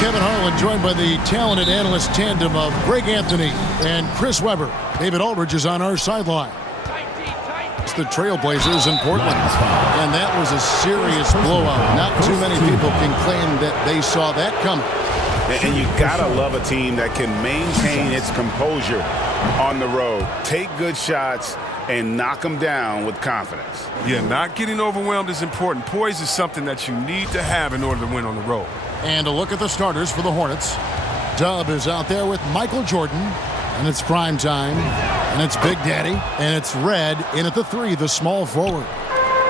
Kevin Harlan, joined by the talented analyst tandem of Greg Anthony and Chris Webber. David Aldridge is on our sideline. It's the Trailblazers in Portland. And that was a serious blowout. Not too many people can claim that they saw that coming. And you gotta love a team that can maintain its composure on the road. Take good shots and knock them down with confidence. Yeah, not getting overwhelmed is important. Poise is something that you need to have in order to win on the road. And a look at the starters for the Hornets. Dub is out there with Michael Jordan, and it's prime time, and it's Big Daddy, and it's Red in at the 3, the small forward.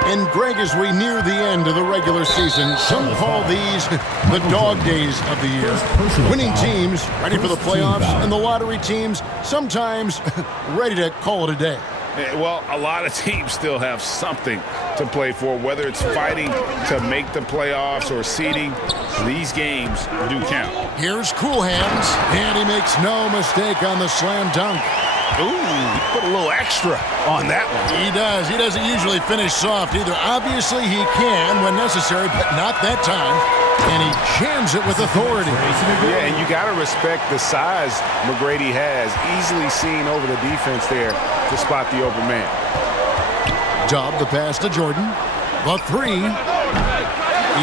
And Greg, as we near the end of the regular season, some call these the dog days of the year. Winning teams ready for the playoffs, and the lottery teams sometimes ready to call it a day. Well, a lot of teams still have something to play for, whether it's fighting to make the playoffs or seeding. These games do count. Here's Cool Hands, and he makes no mistake on the slam dunk. Ooh, he put a little extra on that one. He does. He doesn't usually finish soft either. Obviously, he can when necessary, but not that time. And he jams it with authority. Yeah, and you got to respect the size McGrady has. Easily seen over the defense there to spot the open man. Dub, the pass to Jordan. The 3.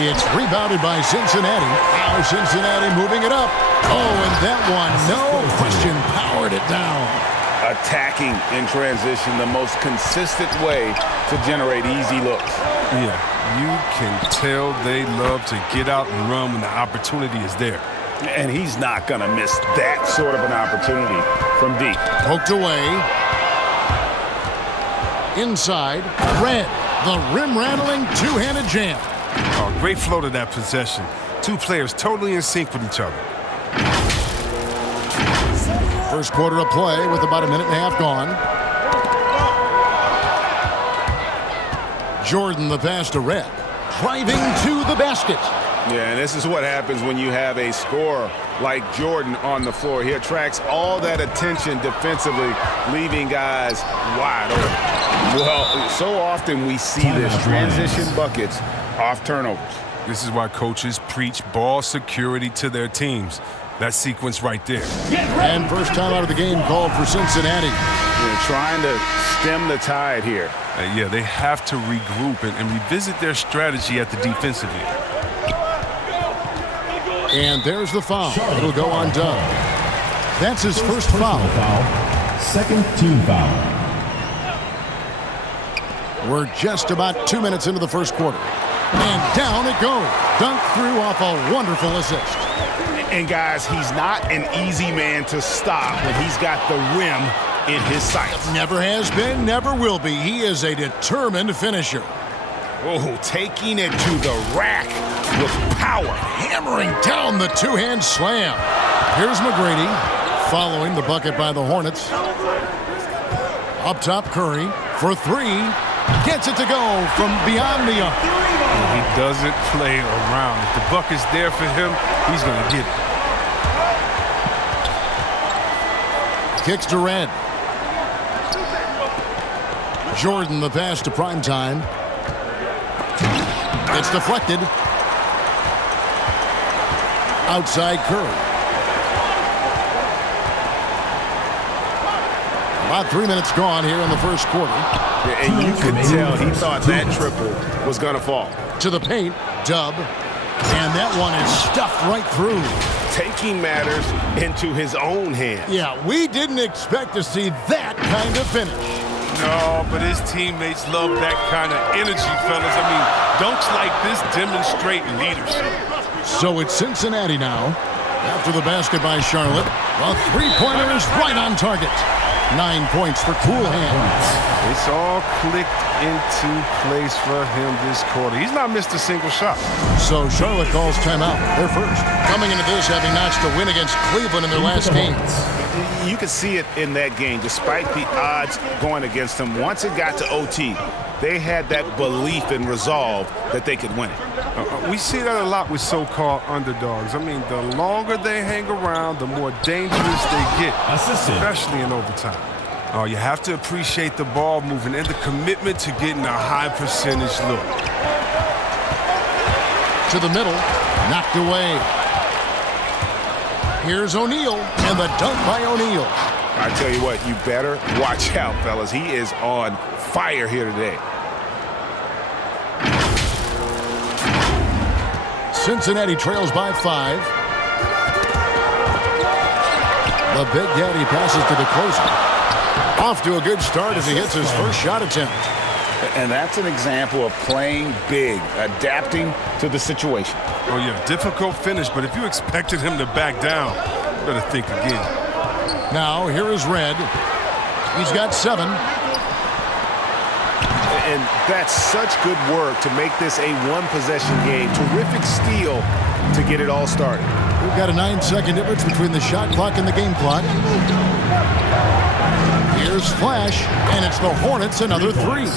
It's rebounded by Cincinnati. Now Cincinnati moving it up. Oh, and that one, no question, powered it down. Attacking in transition, the most consistent way to generate easy looks. Yeah, you can tell they love to get out and run when the opportunity is there. And he's not going to miss that sort of an opportunity from deep. Poked away. Inside, Red, the rim-rattling two-handed jam. Oh, great flow to that possession. Two players totally in sync with each other. First quarter of play with about a minute and a half gone. Jordan, the pass to Red. Driving to the basket. Yeah, and this is what happens when you have a scorer like Jordan on the floor. He attracts all that attention defensively, leaving guys wide open. Well, so often we see this transition buckets off turnovers. This is why coaches preach ball security to their teams. That sequence right there. And first time out of the game called for Cincinnati. They're trying to stem the tide here. Yeah, they have to regroup and revisit their strategy at the defensive end. And there's the foul. It'll go on Dub. That's his first foul. Second team foul. We're just about 2 minutes into the first quarter. And down it goes. Dunk through off a wonderful assist. And guys, he's not an easy man to stop when he's got the rim in his sights. Never has been, never will be. He is a determined finisher. Oh, taking it to the rack with power. Hammering down the two-hand slam. Here's McGrady following the bucket by the Hornets. Up top, Curry for 3. Gets it to go from beyond the arc. He doesn't play around. If the bucket's there for him, he's going to get it. Kicks to Red. Jordan, the pass to Primetime. It's deflected. Outside Curry. About 3 minutes gone here in the first quarter. And you could tell he thought that triple was going to fall. To the paint, Dub. And that one is stuffed right through. Taking matters into his own hands. Yeah, we didn't expect to see that kind of finish. No, but his teammates love that kind of energy, fellas. I mean, dunks like this demonstrate leadership. So it's Cincinnati now. After the basket by Charlotte, the three-pointer is right on target. 9 points for Cool Hands. It's all clicked into place for him this quarter. He's not missed a single shot. So Charlotte calls timeout. They're first. Coming into this, having notched a win against Cleveland in their last game. You could see it in that game, despite the odds going against them. Once it got to OT, they had that belief and resolve that they could win it. We see that a lot with so-called underdogs. I mean, the longer they hang around, the more dangerous they get, especially in overtime. You have to appreciate the ball moving and the commitment to getting a high percentage look. To the middle, knocked away. Here's O'Neal, and the dunk by O'Neal. I tell you what, you better watch out, fellas. He is on fire here today. Cincinnati trails by 5. The Big Daddy passes to the closer. Off to a good start as he hits his first shot attempt. And that's an example of playing big, adapting to the situation. Oh, yeah, difficult finish, but if you expected him to back down, you better think again. Now, here is Red. He's got 7. And that's such good work to make this a one-possession game. Terrific steal to get it all started. We've got a 9-second difference between the shot clock and the game clock. Here's Flash, and it's the Hornets, another 3.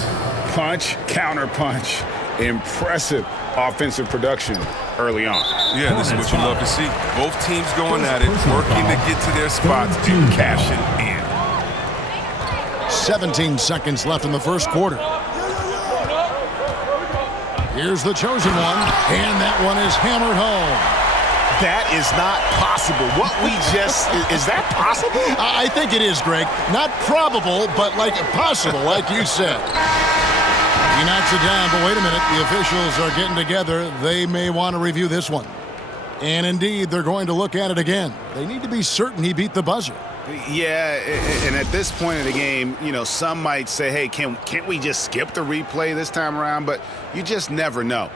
Punch, counter punch. Impressive offensive production early on. Yeah, this is what you love to see. Both teams going at it, working to get to their spots and cash it in. 17 seconds left in the first quarter. Here's the chosen one, and that one is hammered home. That is not possible. What we just, is that possible? I think it is, Greg. Not probable, but like possible, like you said. He knocks it down, but wait a minute. The officials are getting together. They may want to review this one. And indeed, they're going to look at it again. They need to be certain he beat the buzzer. Yeah, and at this point in the game, you know, some might say, hey, can't we just skip the replay this time around? But you just never know.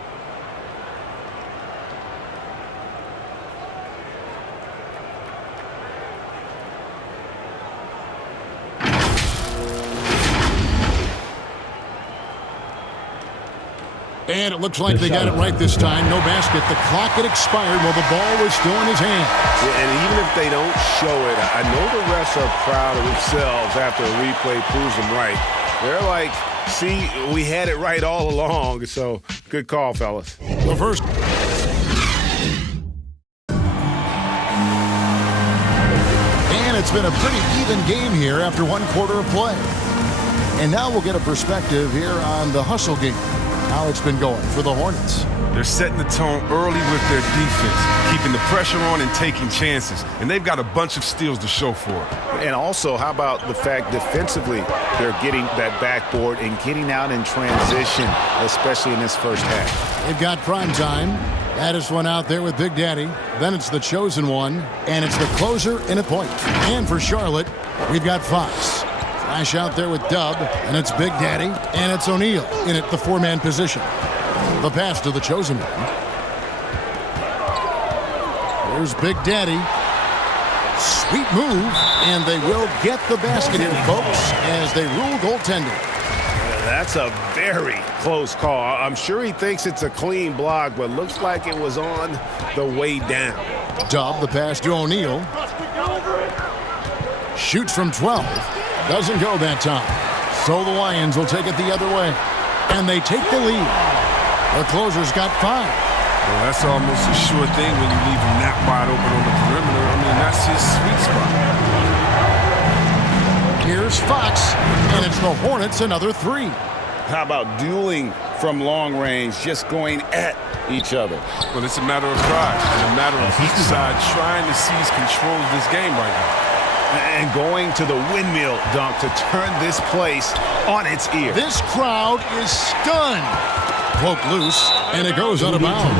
And it looks like they got it right this time. No basket. The clock had expired while the ball was still in his hand. Yeah, and even if they don't show it, I know the refs are proud of themselves after a replay proves them right. They're like, see, we had it right all along. So good call, fellas. The first. And it's been a pretty even game here after one quarter of play. And now we'll get a perspective here on the hustle game. How it's been going for the Hornets. They're setting the tone early with their defense, keeping the pressure on and taking chances. And they've got a bunch of steals to show for it. And also, how about the fact defensively they're getting that backboard and getting out in transition, especially in this first half. They've got prime time. Addis one out there with Big Daddy. Then it's the chosen one, and it's the closer in a point. And for Charlotte, we've got Fox. Flash out there with Dub, and it's Big Daddy, and it's O'Neal in at the 4-man position. The pass to the chosen one. Here's Big Daddy. Sweet move, and they will get the basket here, folks, as they rule goaltending. That's a very close call. I'm sure he thinks it's a clean block, but looks like it was on the way down. Dub, the pass to O'Neal. Shoots from 12. Doesn't go that time. So the Lions will take it the other way. And they take the lead. The closer's got 5. Well, that's almost a sure thing when you leave him that wide open on the perimeter. I mean, that's his sweet spot. Here's Fox, and it's the Hornets, another 3. How about dueling from long range, just going at each other? Well, it's a matter of pride and a matter of each side trying to seize control of this game right now. And going to the windmill dunk to turn this place on its ear. This crowd is stunned. Poke loose, and it goes out of bounds.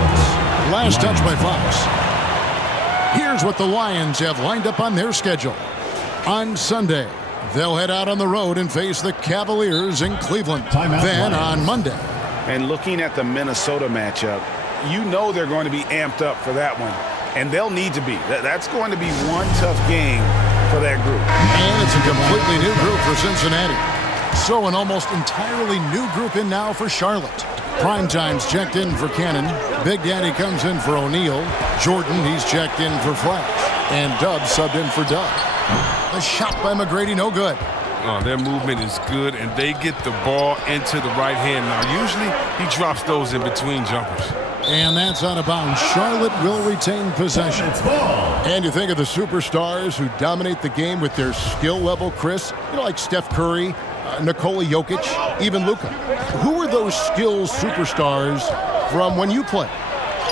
Last touch by Fox. Here's what the Lions have lined up on their schedule. On Sunday, they'll head out on the road and face the Cavaliers in Cleveland. Then on Monday. And looking at the Minnesota matchup, you know they're going to be amped up for that one. And they'll need to be. That's going to be one tough game for that group. And it's a completely new group for Cincinnati. So an almost entirely new group in now for Charlotte. Primetime's checked in for Cannon. Big Daddy comes in for O'Neal. Jordan, he's checked in for Flash. And Dub subbed in for Dub. The shot by McGrady, no good. Oh, their movement is good, and they get the ball into the right hand. Now, usually he drops those in between jumpers. And that's out of bounds. Charlotte will retain possession. And you think of the superstars who dominate the game with their skill level, Chris, you know, like Steph Curry, Nikola Jokic, even Luka. Who are those skills superstars from when you played?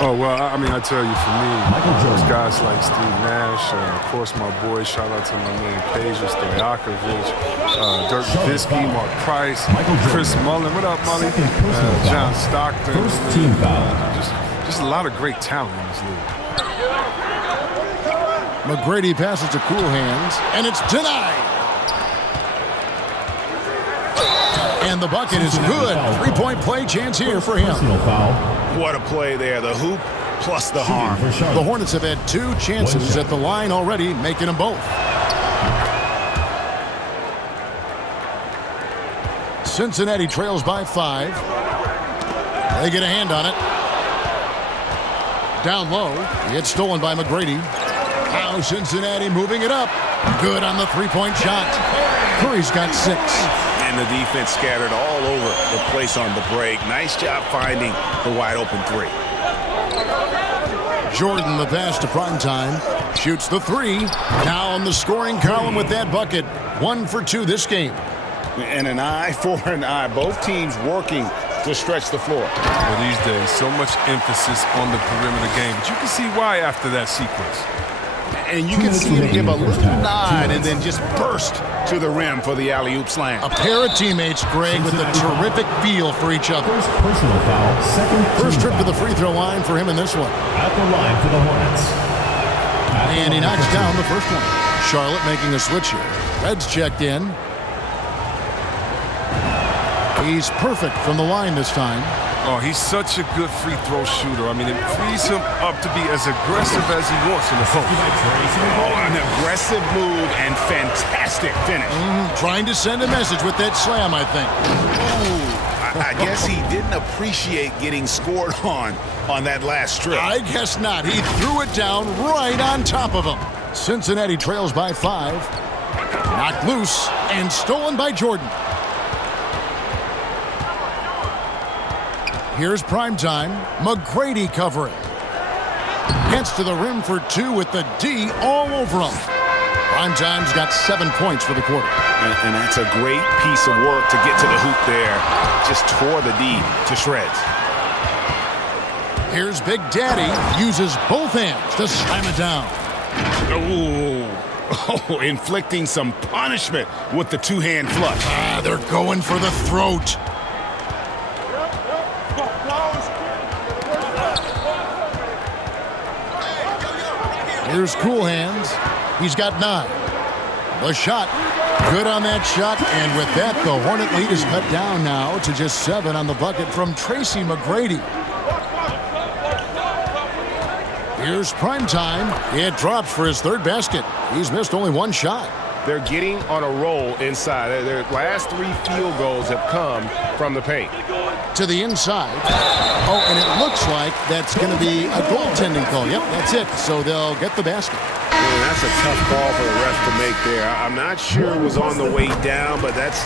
Oh, well, I mean, I tell you, for me, Michael those Jordan. guys like Steve Nash, of course, my boy, shout out to my man, Peja Stojakovic, Dirk Nowitzki, Mark Price, Michael Jordan. Chris Mullin. What up, Mully? Second personal foul. John Stockton. First team foul. Just a lot of great talent in this league. McGrady passes to Cool Hands, and it's denied. And the bucket is good. Three-point play chance here for him. Personal foul. What a play there. The hoop plus the harm. For Charlotte. The Hornets have had 2 chances at the line already, making them both. Cincinnati trails by 5. They get a hand on it. Down low. It's stolen by McGrady. Now Cincinnati moving it up. Good on the three-point shot. Curry's got 6. And the defense scattered all over the place on the break. Nice job finding the wide open 3. Jordan, the pass to Primetime. Shoots the 3. Now on the scoring column with that bucket. 1 for 2 this game. And an eye for an eye. Both teams working to stretch the floor. Well, these days, so much emphasis on the perimeter game. But you can see why after that sequence. And you can see him give a little nod and then just burst to the rim for the alley-oop slam. A pair of teammates, Greg, with a terrific feel for each other. First personal foul. Second First team trip to foul. the free throw line for him in this one. At the line for the Hornets. At the And he line knocks for down the first one. Charlotte making a switch here. Reds checked in. He's perfect from the line this time. Oh, he's such a good free throw shooter. I mean, it frees him up to be as aggressive as he wants in the post. Oh, an aggressive move and fantastic finish. Trying to send a message with that slam, I think. Ooh, I guess he didn't appreciate getting scored on that last strip. I guess not. He threw it down right on top of him. Cincinnati trails by 5. Knocked loose and stolen by Jordan. Here's Primetime. McGrady covering. Gets to the rim for 2 with the D all over him. Primetime's got 7 points for the quarter. And that's a great piece of work to get to the hoop there. Just tore the D to shreds. Here's Big Daddy. Uses both hands to slam it down. Oh, inflicting some punishment with the two-hand flush. They're going for the throat. Here's Cool Hands. He's got 9. The shot. Good on that shot. And with that, the Hornet lead is cut down now to just 7 on the bucket from Tracy McGrady. Here's Primetime. It drops for his 3rd basket. He's missed only 1 shot. They're getting on a roll inside. Their last 3 field goals have come from the paint. To the inside. Oh, and it looks like that's going to be a goaltending call. Yep, that's it. So they'll get the basket. Man, that's a tough call for the ref to make there. I'm not sure it was on the way down, but that's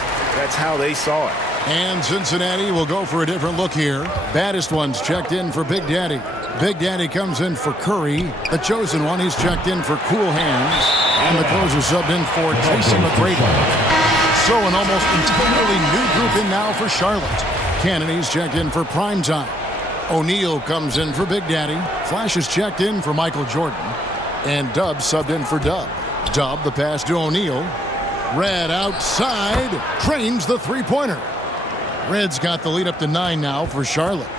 how they saw it. And Cincinnati will go for a different look here. Baddest one's checked in for Big Daddy. Big Daddy comes in for Curry. The chosen one, he's checked in for Cool Hands. And the closer subbed in for Tracy McGrady. So an almost entirely new group in now for Charlotte. Kennedy's checked in for Primetime. O'Neal comes in for Big Daddy. Flash is checked in for Michael Jordan. And Dub subbed in for Dub. Dub, the pass to O'Neal. Red outside. Trains the three-pointer. Red's got the lead up to 9 now for Charlotte.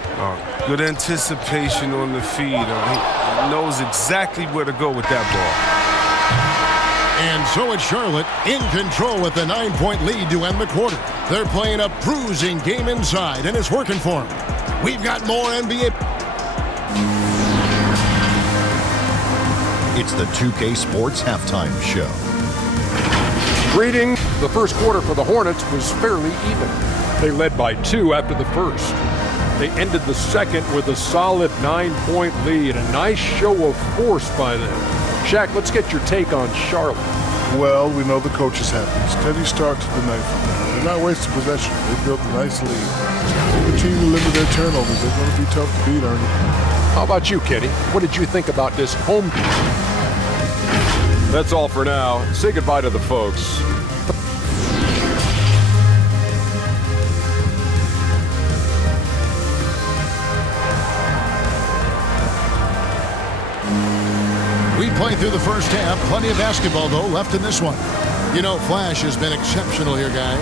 Good anticipation on the feed. He knows exactly where to go with that ball. And so it's Charlotte in control with a 9-point lead to end the quarter. They're playing a bruising game inside, and it's working for them. We've got more NBA. It's the 2K Sports Halftime Show. Greeting. The first quarter for the Hornets was fairly even. They led by 2 after the first. They ended the second with a solid 9-point lead. A nice show of force by them. Shaq, let's get your take on Charlotte. Well, we know the coach is happy. Steady start to the night for them. They're not wasting possession. They built a nice lead. They continue to limit their turnovers. They're going to be tough to beat, Ernie. How about you, Kenny? What did you think about this home? That's all for now. Say goodbye to the folks. We played through the first half. Plenty of basketball, though, left in this one. You know, Flash has been exceptional here, guys.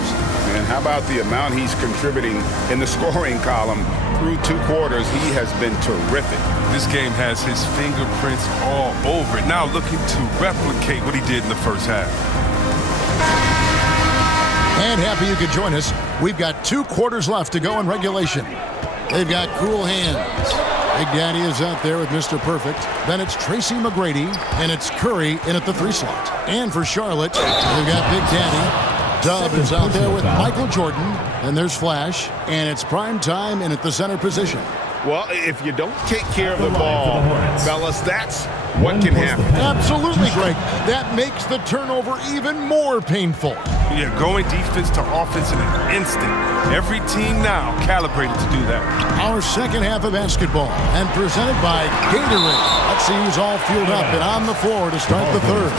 And how about the amount he's contributing in the scoring column through 2 quarters? He has been terrific. This game has his fingerprints all over it. Now looking to replicate what he did in the first half. And happy you could join us. We've got 2 quarters left to go in regulation. They've got cool hands. Big Daddy is out there with Mr. Perfect. Then it's Tracy McGrady, and it's Curry in at the 3 slot. And for Charlotte, they've got Big Daddy. Dub is out there with Michael Jordan. And there's Flash, and it's prime time and at the center position. Well, if you don't take care of the ball, fellas, that's what can happen. Absolutely, Greg. That makes the turnover even more painful. Yeah, going defense to offense in an instant. Every team now calibrated to do that. Our second half of basketball, and presented by Gatorade. Let's see who's all fueled up and on the floor to start the third.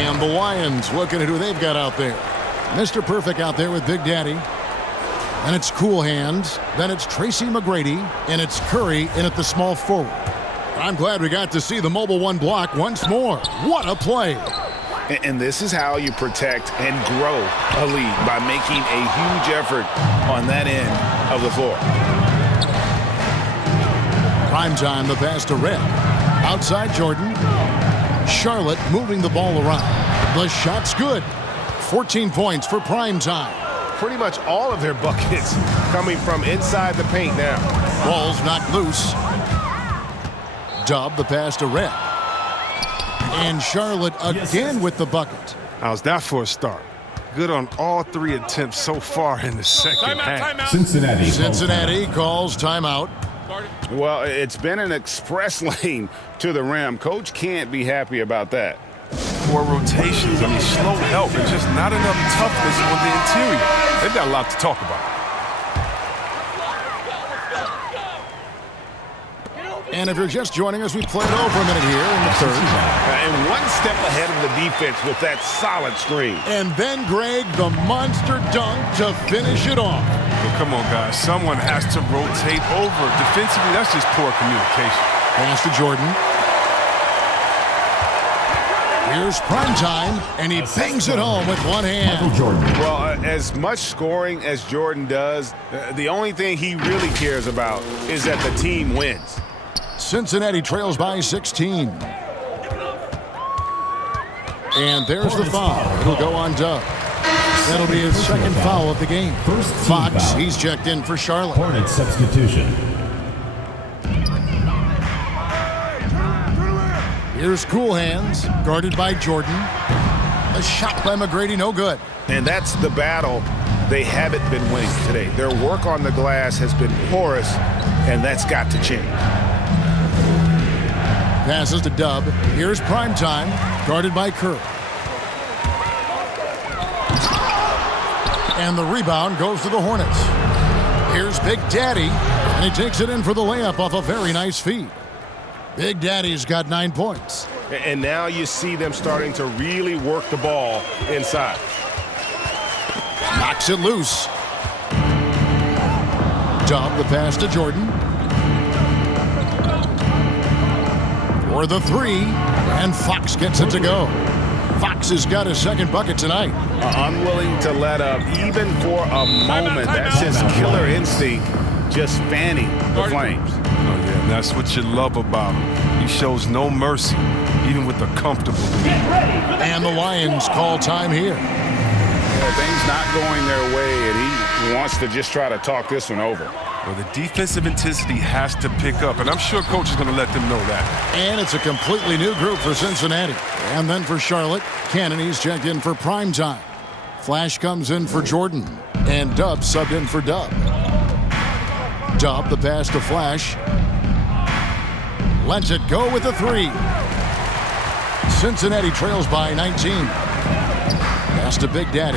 And the Lions looking at who they've got out there. Mr. Perfect out there with Big Daddy. And it's Cool Hands. Then it's Tracy McGrady. And it's Curry in at the small forward. I'm glad we got to see the Mobile One block once more. What a play. And this is how you protect and grow a lead, by making a huge effort on that end of the floor. Prime time, the pass to Red. Outside Jordan. Charlotte moving the ball around. The shot's good. 14 points for prime time. Pretty much all of their buckets coming from inside the paint now. Ball's knocked loose. Dub the pass to Red. And Charlotte again with the bucket. How's that for a start? Good on all 3 attempts so far in the second half. Cincinnati calls timeout. Well, it's been an express lane to the rim. Coach can't be happy about that. 4 rotations. I mean, slow help and just not enough toughness on the interior. They've got a lot to talk about. And if you're just joining us, we played over a minute here in the third. And one step ahead of the defense with that solid screen. And then, Greg, the monster dunk to finish it off. Well, come on, guys. Someone has to rotate over. Defensively, that's just poor communication. Pass to Jordan. Here's prime time, and he bangs it home with one hand. Well, as much scoring as Jordan does, the only thing he really cares about is that the team wins. Cincinnati trails by 16. And there's the foul. It'll go on Dub. That'll be his second foul of the game. Fox, he's checked in for Charlotte. Hornets substitution. Here's Cool Hands, guarded by Jordan. A shot by McGrady, no good. And that's the battle they haven't been winning today. Their work on the glass has been porous, and that's got to change. Passes to Dub. Here's prime time, guarded by Kerr. And the rebound goes to the Hornets. Here's Big Daddy, and he takes it in for the layup off a very nice feed. Big Daddy's got 9 points. And now you see them starting to really work the ball inside. Knocks it loose. Dub the pass to Jordan. For the 3, and Fox gets it to go. Fox has got his second bucket tonight. Unwilling to let up even for a moment. That's his killer instinct, just fanning the flames. Oh, yeah, and that's what you love about him. He shows no mercy, even with a comfortable lead. And the Lions call time here. Yeah, things not going their way, and he wants to just try to talk this one over. Well, the defensive intensity has to pick up, and I'm sure coach is going to let them know that. And it's a completely new group for Cincinnati. And then for Charlotte, Cannony's checked in for prime time. Flash comes in for Jordan, and Dub subbed in for Dub. Dub the pass to Flash. Lets it go with the 3. Cincinnati trails by 19. Pass to Big Daddy.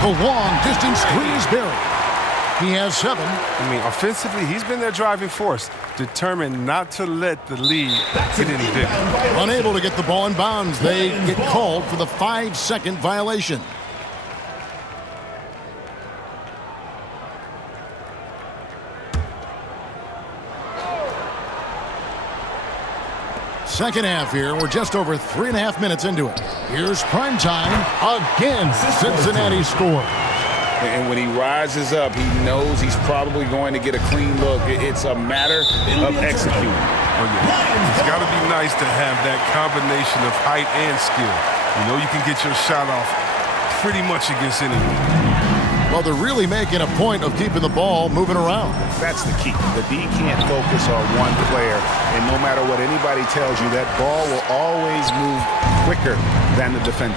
The long distance 3 is buried. He has 7. I mean, offensively, he's been their driving force, determined not to let the lead get any bigger. Unable to get the ball in bounds, they get called for the 5-second violation. second half here. We're just over 3.5 minutes into it. Here's primetime. Again, Cincinnati score. And when he rises up, he knows he's probably going to get a clean look. It's a matter of executing. Oh, yeah. It's got to be nice to have that combination of height and skill. You know you can get your shot off pretty much against anyone. Well, they're really making a point of keeping the ball moving around. That's the key. The D can't focus on one player, and no matter what anybody tells you, that ball will always move quicker than the defender.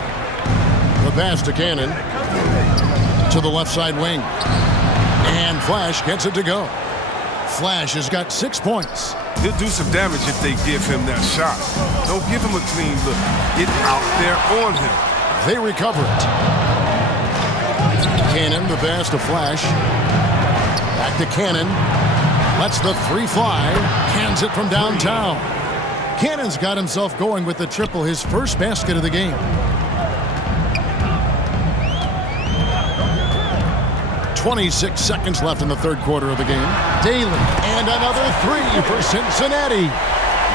The pass to Cannon. To the left side wing. And Flash gets it to go. Flash has got 6 points. He'll do some damage if they give him that shot. Don't give him a clean look. Get out there on him. They recover it. Cannon, the pass to Flash. Back to Cannon. Lets the three fly. Cans it from downtown. Cannon's got himself going with the triple, his first basket of the game. 26 seconds left in the third quarter of the game. Daly, and another three for Cincinnati.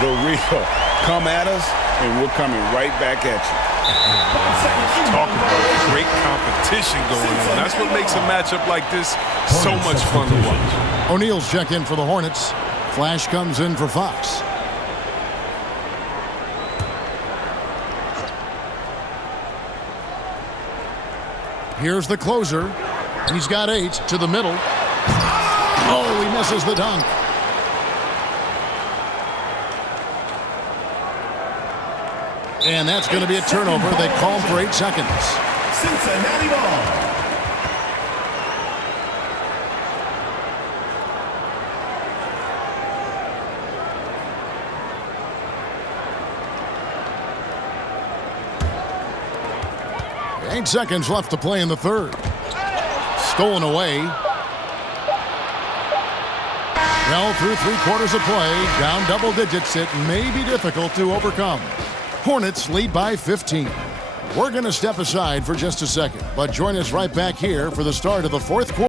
The real come at us, and we're coming right back at you. Talk about great competition going on. That's what makes a matchup like this so much fun to watch. O'Neal's checked in for the Hornets. Flash comes in for Fox. Here's the closer. He's got 8 to the middle. Oh, he misses the dunk. And that's going to be a turnover. They call him for 8 seconds. Cincinnati ball. Eight seconds left to play in the third. Stolen away. Well, through 3 quarters of play, down double digits, it may be difficult to overcome. Hornets lead by 15. We're going to step aside for just a second, but join us right back here for the start of the fourth quarter.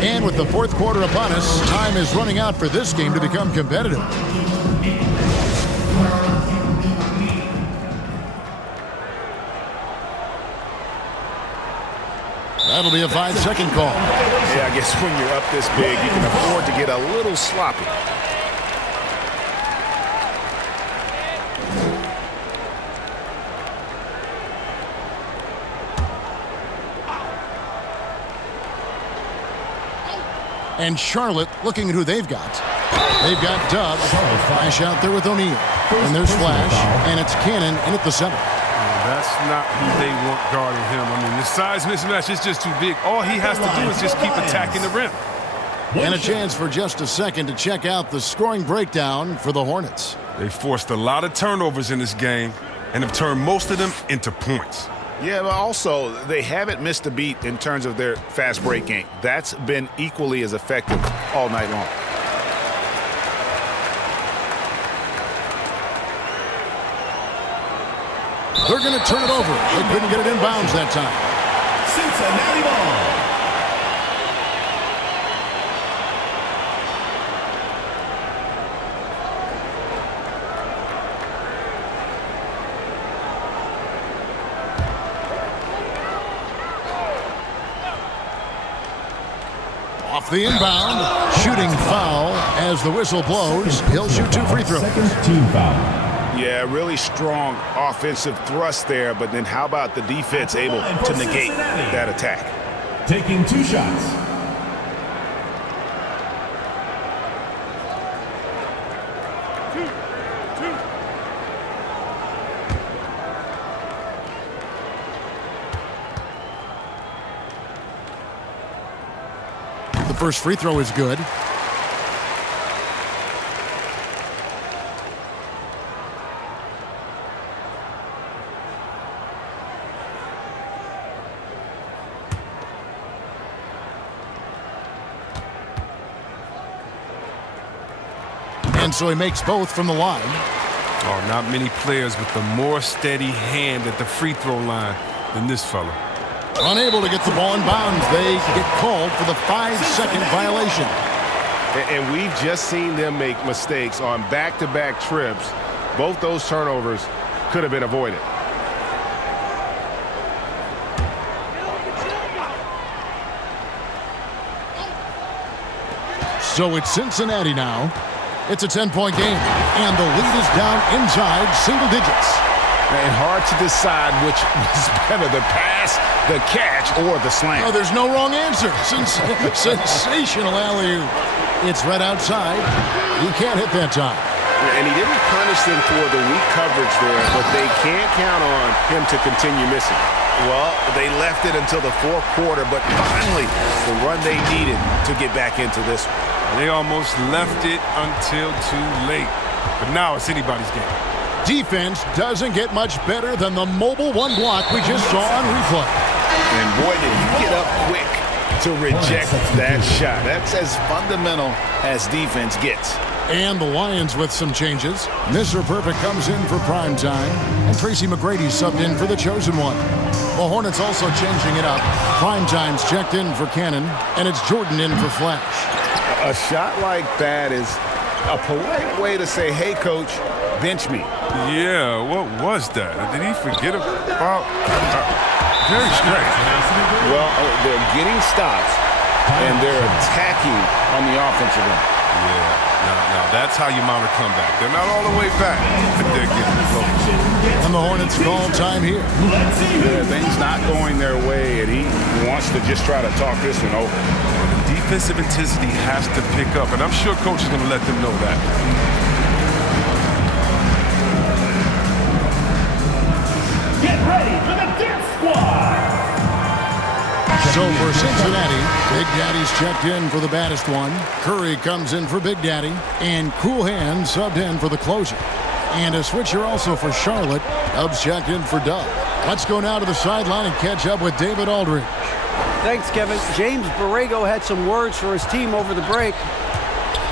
And with the fourth quarter upon us, time is running out for this game to become competitive. That'll be a 5-second call. Yeah, I guess when you're up this big, you can afford to get a little sloppy. And Charlotte looking at who they've got. They've got Dub. Flash out there with O'Neal. And there's Flash. And it's Cannon in at the center. That's not who they want guarding him. I mean, the size mismatch is just too big. All he has to do is just keep attacking the rim. And a chance for just a second to check out the scoring breakdown for the Hornets. They forced a lot of turnovers in this game and have turned most of them into points. Yeah, but also, they haven't missed a beat in terms of their fast break game. That's been equally as effective all night long. They're going to turn it over. They couldn't get it inbounds that time. Cincinnati ball. Off the inbound, shooting foul as the whistle blows. He'll shoot 2 free throws. Team foul. Yeah, really strong offensive thrust there, but then how about the defense able to negate that attack? Taking 2 shots. The first free throw is good. And so he makes both from the line. Oh, not many players with a more steady hand at the free throw line than this fella. Unable to get the ball in bounds. They get called for the 5-second violation. And we've just seen them make mistakes on back-to-back trips. Both those turnovers could have been avoided. So it's Cincinnati now. It's a 10-point game, and the lead is down inside single digits. And hard to decide which was better, the pass, the catch, or the slam. Oh, there's no wrong answer. Sensational alley-oop. It's right outside. He can't hit that time. And he didn't punish them for the weak coverage there, but they can't count on him to continue missing. Well, they left it until the fourth quarter, but finally the run they needed to get back into this one. They almost left it until too late. But now it's anybody's game. Defense doesn't get much better than the mobile one block we just saw on replay. And boy, did he get up quick to reject that shot. That's as fundamental as defense gets. And the Lions with some changes. Mr. Perfect comes in for prime time, and Tracy McGrady subbed in for the chosen one. The Hornets also changing it up. Prime time's checked in for Cannon, and it's Jordan in for Flash. A shot like that is a polite way to say, hey, coach, bench me. Yeah, what was that? Did he forget about? Very strange. Well, they're getting stops, and they're attacking on the offensive end. Yeah, now that's how you mount a comeback. They're not all the way back, but they're getting close. And the Hornets call time here. Yeah, things not going their way, and he wants to just try to talk this one over. Defensive intensity has to pick up, and I'm sure coach is going to let them know that. Get ready for the Death Squad. So for Cincinnati, Big Daddy's checked in for the baddest one. Curry comes in for Big Daddy, and Cool Hand subbed in for the closer. And a switcher also for Charlotte. Dubs checked in for Dub. Let's go now to the sideline and catch up with David Aldridge. Thanks, Kevin. James Borrego had some words for his team over the break.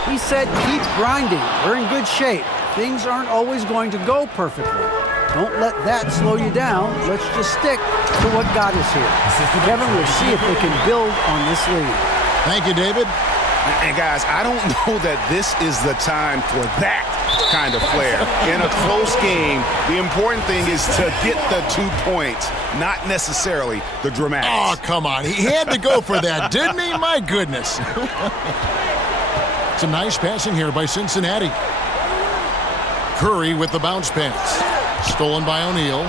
He said, keep grinding. We're in good shape. Things aren't always going to go perfectly. Don't let that slow you down. Let's just stick to what got us here. Kevin, we'll see if they can build on this lead. Thank you, David. And guys, I don't know that this is the time for that kind of flair. In a close game, the important thing is to get the 2 points, not necessarily the dramatics. Oh, come on. He had to go for that, didn't he? My goodness. Some nice passing here by Cincinnati. Curry with the bounce pass. Stolen by O'Neal.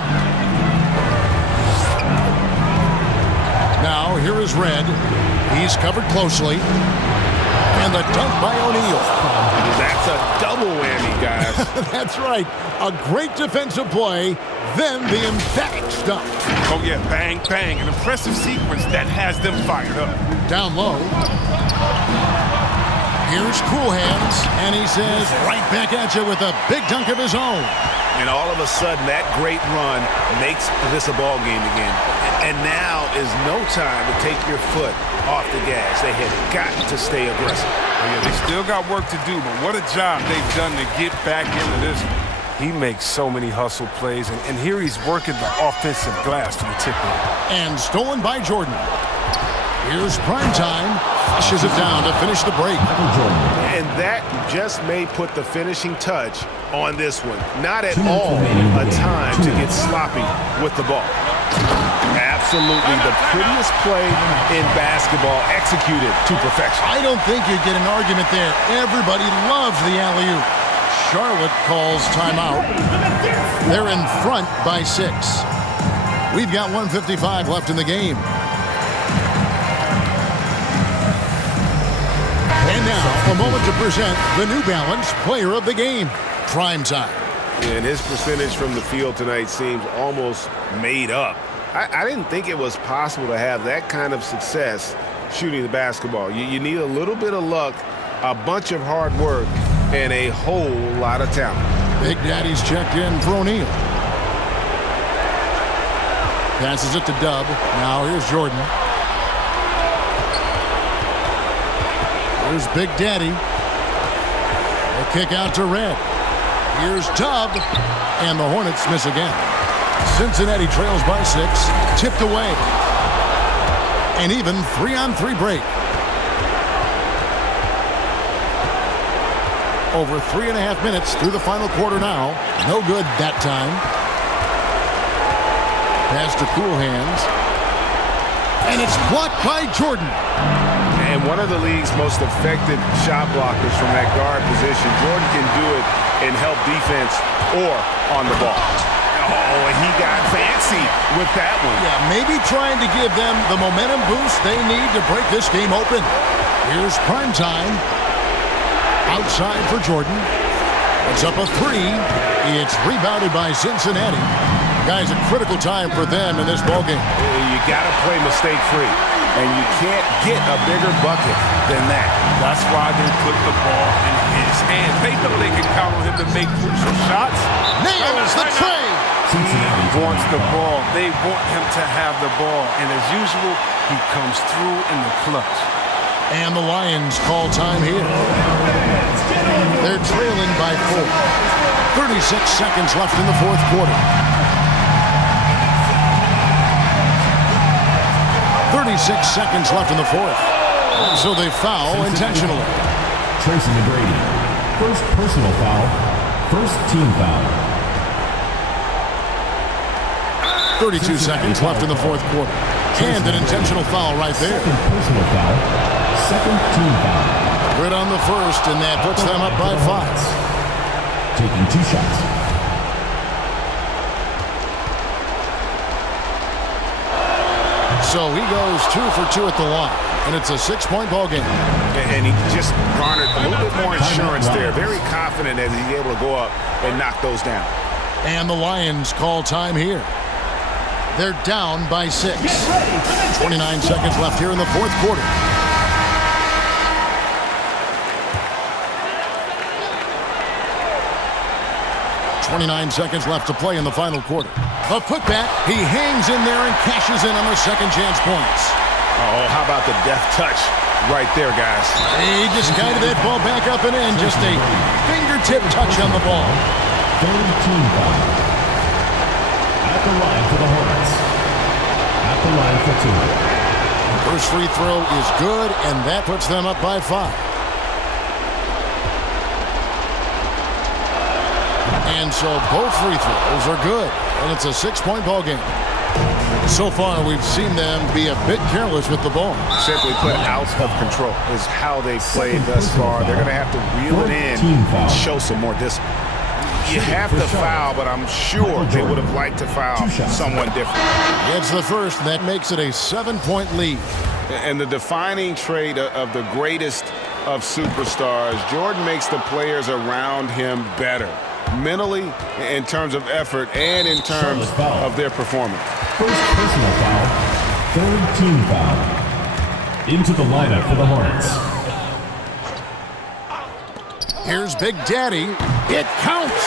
Now, here is Red. He's covered closely. And the dunk by O'Neal. That's a double whammy, guys. That's right. A great defensive play, then the emphatic stuff. Oh, yeah, bang, bang. An impressive sequence that has them fired up. Down low. Here's Cool Hands, and he says right back at you with a big dunk of his own. And all of a sudden, that great run makes this a ball game again. And now is no time to take your foot off the gas. They have got to stay aggressive. Oh, yeah, they still got work to do, but what a job they've done to get back into this one. He makes so many hustle plays, and here he's working the offensive glass to the tip of it. And stolen by Jordan. Here's prime time. Flushes it down to finish the break. And that just may put the finishing touch on this one. Not at all a time to get sloppy with the ball. Absolutely the prettiest play in basketball, executed to perfection. I don't think you'd get an argument there. Everybody loves the alley-oop. Charlotte calls timeout. They're in front by 6. We've got 1:55 left in the game. And now, a moment to present the New Balance Player of the Game, Prime Time. And his percentage from the field tonight seems almost made up. I didn't think it was possible to have that kind of success shooting the basketball. You need a little bit of luck, a bunch of hard work, and a whole lot of talent. Big Daddy's checked in for O'Neal. Passes it to Dub. Now here's Jordan. Here's Big Daddy. A kick out to Red. Here's Dub. And the Hornets miss again. Cincinnati trails by 6. Tipped away. An even 3-on-3 break. Over 3.5 minutes through the final quarter now. No good that time. Pass to Cool Hands. And it's blocked by Jordan. And one of the league's most effective shot blockers from that guard position. Jordan can do it and help defense or on the ball. Oh, and he got fancy with that one. Yeah, maybe trying to give them the momentum boost they need to break this game open. Here's prime time. Outside for Jordan. It's up a 3. It's rebounded by Cincinnati. Guys, a critical time for them in this ballgame. You got to play mistake-free, and you can't get a bigger bucket than that. That's why they put the ball in his hands. They know they can count on him to make crucial shots. Nails the tray. He wants the ball. They want him to have the ball. And as usual, he comes through in the clutch. And the Lions call time here. They're trailing by 4. 36 seconds left in the fourth quarter. 36 seconds left in the fourth. So they foul intentionally. Tracy McGrady. First personal foul. First team foul. 32 seconds left in the fourth quarter. And an intentional foul right there. Second personal foul. Second team foul. Good on the first, and that puts them up by 5. Taking 2 shots. So he goes 2 for 2 at the line, and it's a 6-point ball game. And he just garnered a little bit more insurance there. Very confident that he's able to go up and knock those down. And the Lions call time here. They're down by 6. 29 seconds left here in the fourth quarter. .29 seconds left to play in the final quarter. A putback. He hangs in there and cashes in on the second chance points. Oh, how about the deft touch right there, guys? He just guided that ball back up and in. Just a fingertip touch on the ball. Third team foul. At the line for the Hornets. At the line for 2. First free throw is good, and that puts them up by 5. And so both free throws are good, and it's a 6-point ball game. So far, we've seen them be a bit careless with the ball. Simply put, out of control is how they've played thus far. They're going to have to reel it in and show some more discipline. You have to foul, but I'm sure they would have liked to foul someone different. Gets the first, and that makes it a 7-point lead. And the defining trait of the greatest of superstars, Jordan makes the players around him better. Mentally, in terms of effort, and in terms of their performance. First personal foul. Third team foul. Into the lineup for the Hornets. Here's Big Daddy. It counts.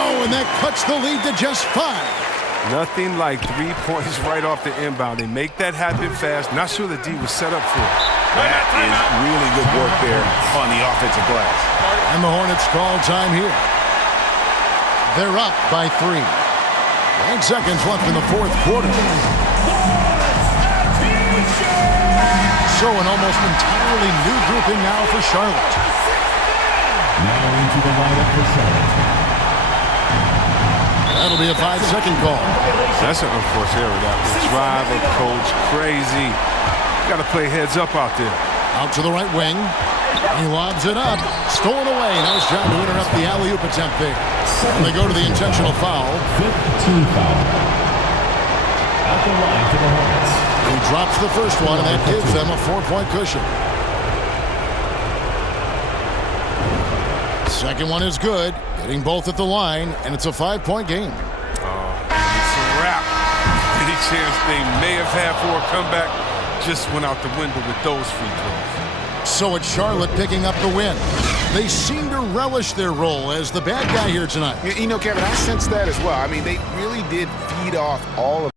Oh, and that cuts the lead to just 5. Nothing like 3 points right off the inbound. They make that happen fast. Not sure the D was set up for it. That is really good work there on the offensive glass. And the Hornets call time here. They're up by 3. 9 seconds left in the fourth quarter. So an almost entirely new grouping now for Charlotte. Now into the lineup for Charlotte. That'll be a 5-second call. That's an unforced error. That will drive a coach crazy. Got to play heads up out there. Out to the right wing. He lobs it up. Stolen away. Nice job to interrupt the alley-oop attempt there. And they go to the intentional foul. Fifth team foul. At the line for the Hornets. He drops the first one, and that gives them a 4-point cushion. Second one is good. Hitting both at the line, and it's a 5-point game. It's a wrap. Any chance they may have had for a comeback just went out the window with those free throws. So it's Charlotte picking up the win. They seem to relish their role as the bad guy here tonight. You know, Kevin, I sense that as well. I mean, they really did feed off all of